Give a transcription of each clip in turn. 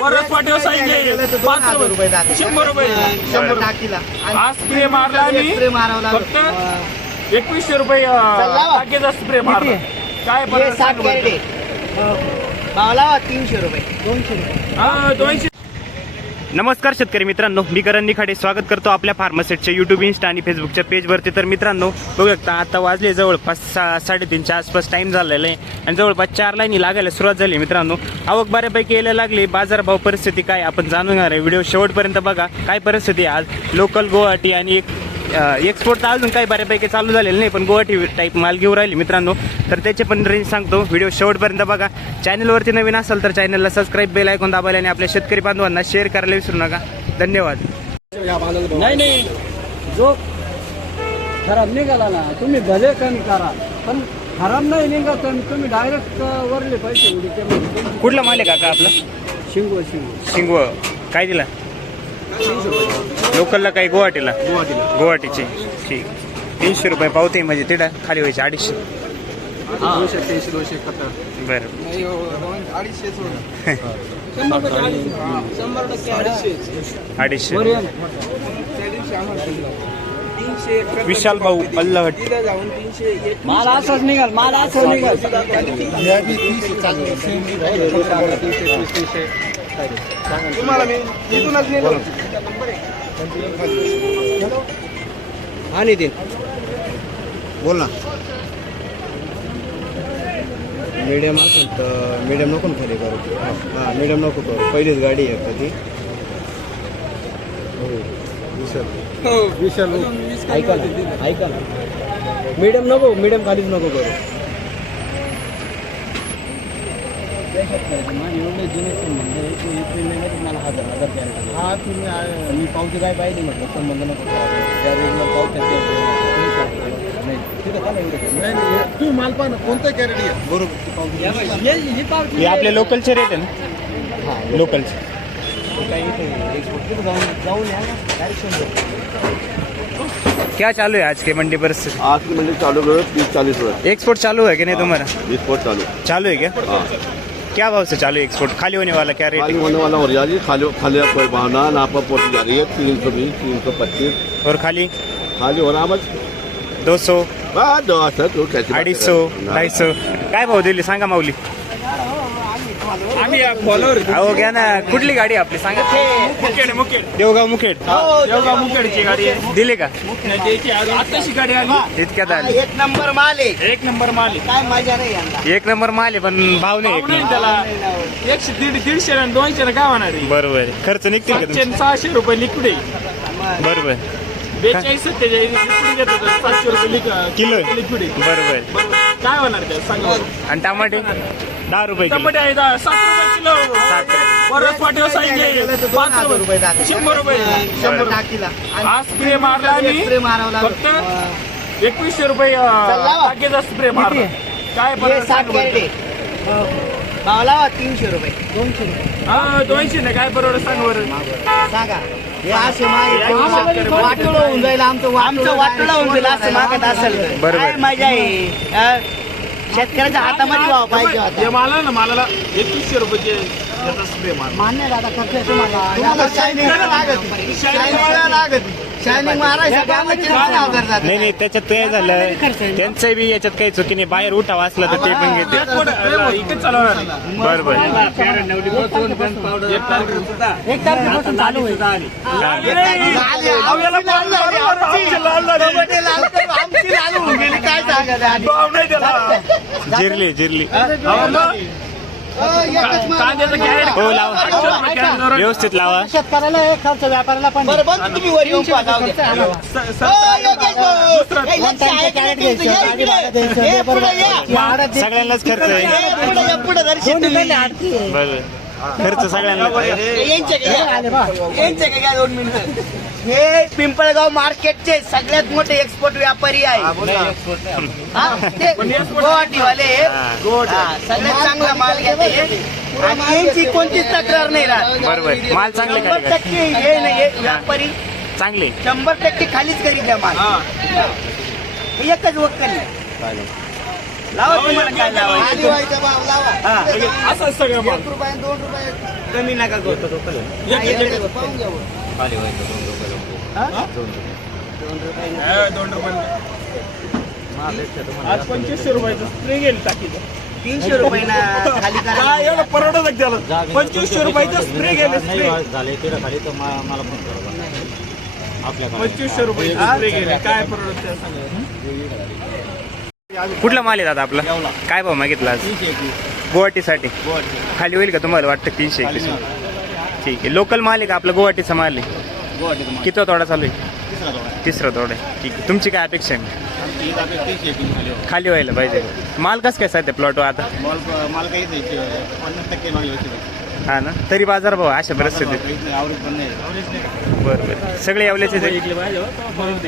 परत पाठीवर सांगितले 5 रुपये 100 रुपये 100 टाकीला. आज स्प्रे मारला आणि स्प्रे मारावला फक्त 2100 रुपये टाकीचा स्प्रे मारला. काय हे परत 7 कॅरेट भावला 300 रुपये 200. नमस्कार शेतकरी मित्रांनो, मी करण निखाडे स्वागत करतो आपल्या फार्मासेटच्या यूट्यूब, इन्स्टा आणि फेसबुकच्या पेजवरती. तर मित्रांनो बघू शकता, आता वाजले जवळपास 3:30च्या आसपास टाईम झालेला आहे आणि जवळपास 4 लाईनी लागायला सुरुवात झाली. मित्रांनो आवक बऱ्यापैकी यायला लागली. बाजारभाव परिस्थिती काय आपण जाणून घेणार आहे. व्हिडिओ शेवटपर्यंत बघा. काय परिस्थिती आहे आज लोकल गुवाहाटी आणि एक्सपोर्ट तर अजून काही बऱ्यापैकी चालू झालेलं नाही, पण गुवाहाटी टाईप माल घेऊन राहिली मित्रांनो. तर त्याचे पण रेंज सांगतो. व्हिडिओ शेवटपर्यंत बघा. चॅनलवरती नवीन असाल तर चॅनलला सबस्क्राईब, बेल आयकॉन दाबायला आणि आपल्या शेतकरी बांधवांना शेअर करायला विसरू नका. धन्यवाद. नाही जो खराब निघाला ना तुम्ही भले कमी करा, पण खराब नाही निघत तुम्ही डायरेक्ट वरले पैसे उडी. कुठला माल आहे काका आपला? शिंगव. काय दिला लोकलला? काही गुवाहाटीला? गुवाहाटीचे. ठीक. 300 रुपये पावते म्हणजे तिथं खाली व्हायचे 250. बरं. 250. विशाल भाऊ अल्लाह माल असंच निघाल, माल असं निघाल. तुम्हाला मी इथूनच नेलो आणि दे बोल ना. मीडियम असेल तर मीडियम नको खाली करू. हां मीडियम नको करू. पहिलीच गाडी आहे कधी. विशाल ऐका ना मीडियम नको, मीडियम खालीच नको करू. एवढे जुने संबंध मला 1000 द्यायला. हा तुम्ही मी पावती काय पाहिजे म्हटलं, संबंध नको त्या रेग्युलर पावत्या. तू माल पाहा ना कोणतं कॅरेट आहे बरोबर. हे आपल्या लोकलचे रेट आहे ना? हां लोकलचे. क्या चालू है आज के मंडी परिस्थिति? आज की मंडी चालू करो 30-40 रुपये. एक्सपोर्ट चालू है कि नहीं तुम्हारा? एक्सपोर्ट चालू है क्या? हाँ. क्या भाव से चालू है एक्सपोर्ट? खाली होने वाला क्या रेट खाली है? होने वाला हो रहा है. खाली कोई बहाना ना पर पोटी जा रही है 320 325. और खाली खाली हो रहा बस 200 200 तो कैसे 250 250. काय भाव दिली सांगा माऊली? आम्ही फॉलोअर अहो घ्या ना. कुठली गाडी आपली सांगा? मुखेड देवगाव मुखेड. देवगाव मुखेडची गाडी आहे. दिले का? द्यायची आताशी गाडी आली. इतक्यात आली. 1 नंबर माल आहे. 1 नंबर माल आहे. काय मजा नाही यंदा. 1 नंबर माल आहे, पण भाव नाही. भाव नाही त्याला. 100 150 आणि 200 काय होणार आहे? बरोबर. खर्च निघतील का तुमचे? 700 रुपये लिक्विड आहे. बरोबर. 42 47 लिक्विड घेतो तर 700 रुपये किलो लिक्विड आहे. बरोबर. काय होणार ते सांगा. आणि टमाटे 10 रुपये किलो. टमाटे आहे 7 रुपये किलो. परत पाठीवर सांगितले 5 रुपये 100 रुपये 100 टाकीला. आज स्प्रे मारला आणि स्प्रे मारावला फक्त 2100 रुपये टाकीचा स्प्रे मारला. काय हे परत 7 कॅरेट भावला 300 रुपये 200 नाही. काय परवड सांग बरं. सांगा. हे असे वाटोळं होऊन जाईल. आमचं वाटोळं होऊन जाईल असं मागत असेल तर. बरोबर. काय मजा आहे. शेतकऱ्याच्या हातामध्ये भाव पाहिजे होता. हे मालाला 2100 रुपये स्प्रे मार. मान्य दादा खर्च आहे तुम्हाला. शायनिंग मारायचं नाही नाही, त्याच्यात ते झालं त्यांचं बी याच्यात काही चुकी नाही. बाहेर उठावा असला तर ते पण घेते. इकडे चालवणार आहे. बरोबर. 1 तारखेपासून चालू होईल. काय सांगा जिरली कांद्याचं कॅरेट हो लावा. व्यवस्थित लावा. शेतकऱ्याला हे खर्च, व्यापाऱ्याला पण. तुम्ही वर येऊन पाहा. सगळ्यांनाच खर्च आहे. बरोबर. खर्च सगळ्यांना. 2 मिनिटं. हे पिंपळगाव मार्केटचे सगळ्यात मोठे एक्सपोर्ट व्यापारी आहे. गुवाहाटीवाले सगळ्यात चांगला माल घेते आणि यांची कोणतीच तक्रार नाही राहत. बरोबर. माल चांगले 100% हे नाही व्यापारी चांगले 100% खालीच करीत आहे माल. एकच वक्कल लावा तुम्हाला काय लावायचं व्हायचा भाव लावा. हा असं सगळं मग. 1 रुपये 2 रुपये कमी नका करू पाहून घ्या बरं. हा, 2 रुपये आज 2500 रुपयाचं स्प्रे गेलं टाकीचं 300 रुपये ना खाली करा. काय एवढं परवडत त्याला 2500 रुपयाचं स्प्रे गेले स्प्रे झाले तिला खाली तर मला फोन करा आपल्या 2500 रुपये स्प्रे गेले काय परवडत त्या सांगा. कुठला माल आहे दादा आपला काय भाव मागितला आज गुवाहाटीसाठी खाली होईल का तुम्हाला वाटतं 321? ठीक आहे. लोकल माल आहे का आपला गुवाहाटीचा माल आहे? किती तोडा चालू आहे? तिसरा तोडा आहे. ठीक आहे. तुमची काय अपेक्षा आहे? खाली व्हायला पाहिजे. माल कसं काय सध्या प्लॉट आता? माल काही 50% मागणी होती. हा ना, तरी बाजार भाव अशा परिस्थितीत बरं बरं सगळे यावल्याचे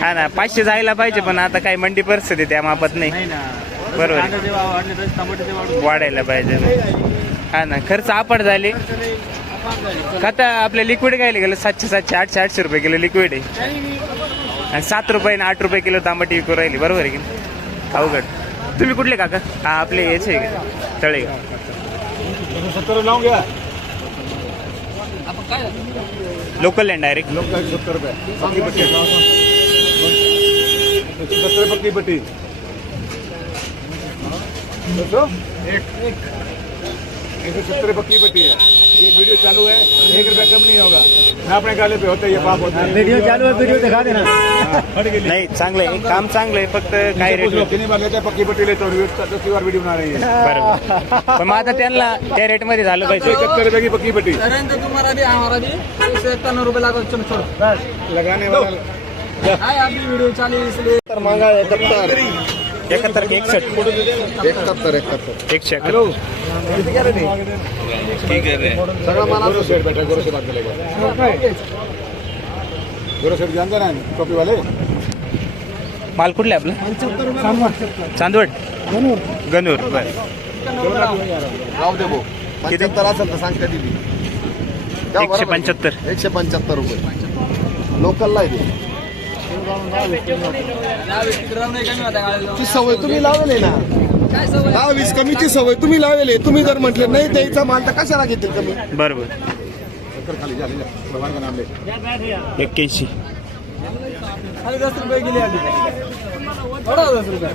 हा ना 500 जायला पाहिजे पण आता काही मंडी परिस्थिती त्या मापत नाही. बरोबर आहे. वाढायला पाहिजे हा ना. खर्च आपट झाले आता आपल्या लिक्विड घ्यायला गेलं 700 800 रुपये किलो लिक्विड आहे आणि 7 रुपये आणि 8 रुपये किलो तांबटी विकू राहिली. बरोबर आहे की नाही? अवघड. तुम्ही कुठले काका? हा आपले याचे आहे का तळे? 70 लावून घ्या. लोकल लँड डायरेक्ट 70 रुपये पक्की पट्टी 70 पक्की पट्टी 170 पक्की पट्टी है. ये वीडियो चालू है 1 रुपया कम नहीं होगा. अपने गाले पे होता है ये पाप होता है. वीडियो चालू है वीडियो दिखा देना. नाही चांगलं आहे काम चांगलं आहे फक्त काय रेट कितनी बार लेते हैं पक्की पट्टी लेते हो. 10 बार वीडियो बना रही है. बरोबर पण मग आता त्यांना त्या रेट मध्ये झालं पाहिजे. 71 रुपए की पक्की पट्टी तुम्हारा भी हमारा भी 191 रुपये लागो. चलो छोड़ो लगाने वाला हाय अभी वीडियो चालू इसलिए तर मांगा 71 71 61 171 सगळा माल आपको सेट बैठा गोरो से बात करेगा. गोरो सेट जानता ना कॉपी वाले माल कुठले आपलं? चांदवड गणूर बरं. राव दे भाऊ 75 असेल तर सांग कधी बी. 175 175 रुपये लोकलला आहे ते. ती सवय तुम्ही लावले ना 10-20 कमीची सवय तुम्ही लावले. तुम्ही जर म्हटले नाही द्यायचा माल तर कशाला घेतील कमी. बरोबर. खाली झाले भगवान का नाम ले 81 खाली 10 रुपये गेले आधी थोड़ा 10 रुपये.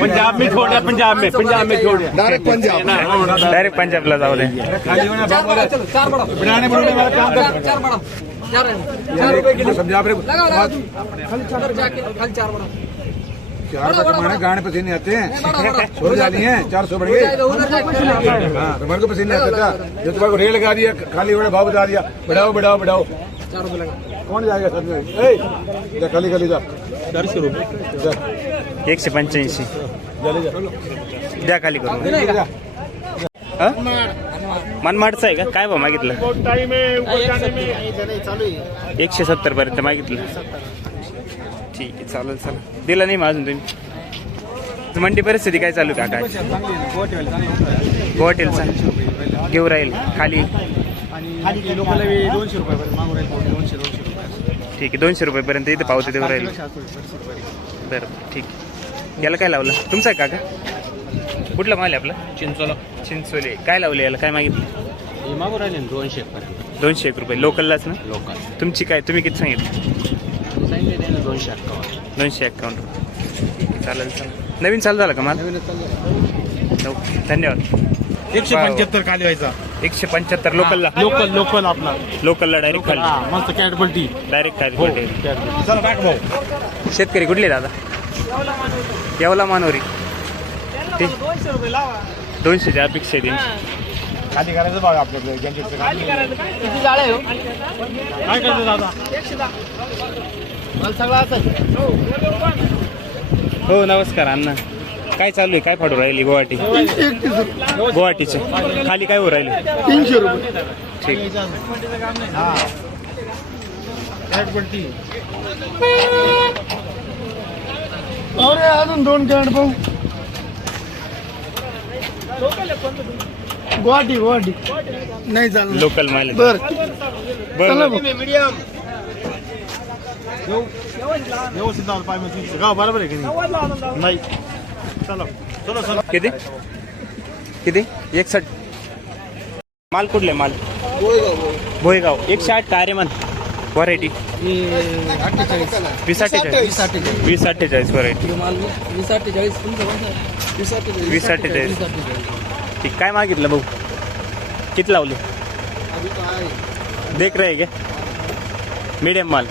पंजाब में छोड़ पंजाब में छोड़ डायरेक्ट पंजाब डायरेक्ट पंजाबला जाऊ दे. चलो 4 बड़ा बनाने बनाने वाला काम कर 4 बड़ा 4 रुपये के लिए समझा आप लगा खाली 4 जाके खाली 4 बड़ा 4 रुपये कमाने गाने पसीने आते हैं. छोड़ जानी है 400 बढ़ गए. उधर जाके हाँ तुम्हारे को पसीने आता था. जो तुम्हारे को रेल लगा दिया खाली बड़ा भाव बता दिया बढ़ाओ बढ़ाओ बढ़ाओ 4 रुपये लगा. कौन जाएगा सर में जा खाली खाली जा 400 रुपये 185 द्या खाली करून. नहीं का हा? मनमाडचं आहे का काय भाव मागितलं? टाइम है ऊपर जाने में 170 पर्यंत मागितलं. ठीक आहे चालेल चालेल. दिला नाही मग अजून तुम्ही? मंडी परिस्थिती काय चालू का? काय गुवाहाटीला घेऊ राहील खाली. लोकल 200 रुपये मागू राहील 200 रुपये. ठीक आहे 200 रुपयेपर्यंत इथे पावती देऊ राहील. बरं ठीक आहे. याला काय लावलं? तुमचं आहे काका? कुठला माल आहे आपला? चिंचोले. काय लावले याला? काय मागितलं? मागू राहिले 200 पर्यंत 201 रुपये लोकललाच ना? लोकल तुमची काय तुम्ही किती सांगितलं? 251 251 रुपये. चालेल चालेल. नवीन चालू झालं का माल? ओके धन्यवाद. 175 खाली व्हायचा. 175 लोकलला लोकल आपला लोकलला डायरेक्ट खाली मस्त कॅटबल्टी डायरेक्ट खाली. चला टाक भाऊ. शेतकरी कुठले दादा? येवला मानोरी. 200 रुपये लावा. 200च्या अपेक्षा आहे. खाली करायचं भाव आपल्याकडे गंजेटचं खाली किती जाळे हो काय करतो दादा? माल सगळा असेल. हो नमस्कार अण्णा. काय चालू आहे? काय फाडू राहिली गुवाहाटी? गुवाहाटीचे खाली काय हो राहिले? 300 रुपये. ठीक. कॅटबल्टी अरे अजून 2 कॅरेट पाहू. गुवाहाटी नाही चाललं. लोकल माल आहे. बर बरं मीडियम व्यवस्थित लावा पाय गाव बरोबर आहे की नाही चलो चलो चलो किती किती 61 माल कुठले माल भोयगाव 108 का अरे मन व्हरायटी 2048 व्हरायटी 2048 ठीक काय मागितलं भाऊ किती लावले देख रहे क्या मीडियम माल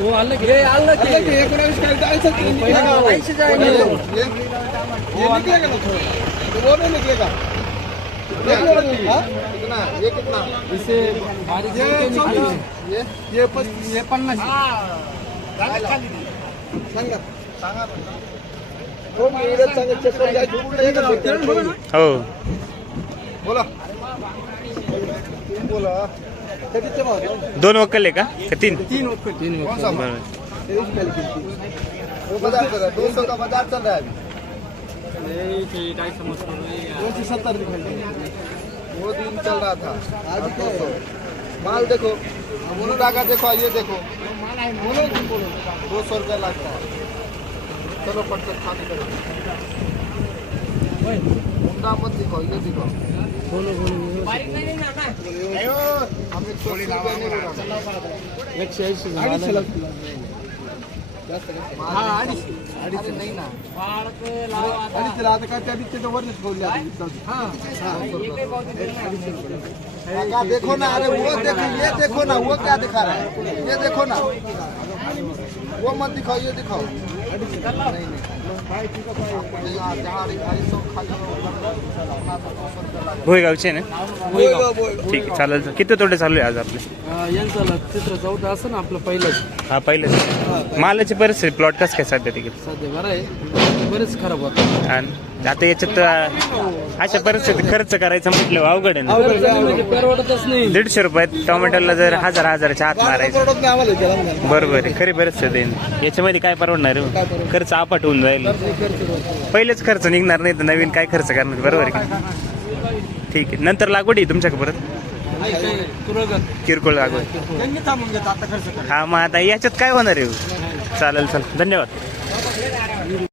वो अलग ये अलग वो नहीं निकलेगा ये कितना इसे ये 50 हो बोला बोला दोन वक्कल आहे का तीन कौन सा बरं. वो बाजार कर रहा है 200 का बाजार चल रहा है अभी 270 दिखाई वो दिन चल रहा था आज 200 माल देखो मुर्गा का देखो ये देखो 200 रुपया लगता है चलो पट खाने करो मुर्गा मत दिखाओ ये दिखाओ हम 180 रुपया नहीं अडीच नाही ना अडीच राहत का त्या अडीचचे वरच ठेवले काका देखो ना अरे वो देखो ये देखो ना वो क्या दिखा रहा है ये देखो ना वो मत दिखाओ ये दिखाओ नहीं भोयगावचे ना ठीक आहे चालेल किती तोडे चालू आहे आज आपले यांचा चित्र 14 असं ना आपलं पहिलंच हा पहिलेच मालाची परिस्थिती प्लॉट कसं काय सध्या तिकडे सध्या बरं आहे बरेच खराब होतं आणि आता याच्यात अशा परिस्थितीत खर्च करायचं म्हटलं अवघड आहे ना म्हणजे परवडतच नाही 150 रुपयात टोमॅटोला जर हजाराच्या आत मारायचं बरोबर आहे खरी परिस्थिती आहे याच्यामध्ये काय परवडणार आहे खर्च आपट होऊन जाईल पहिलेच खर्च निघणार नाही तर नवीन काय खर्च करणार बरोबर आहे का ठीक आहे नंतर लागवड आहे तुमच्याकडे परत किरकोळ लागवड हा मग आता याच्यात काय होणार आहे चालेल धन्यवाद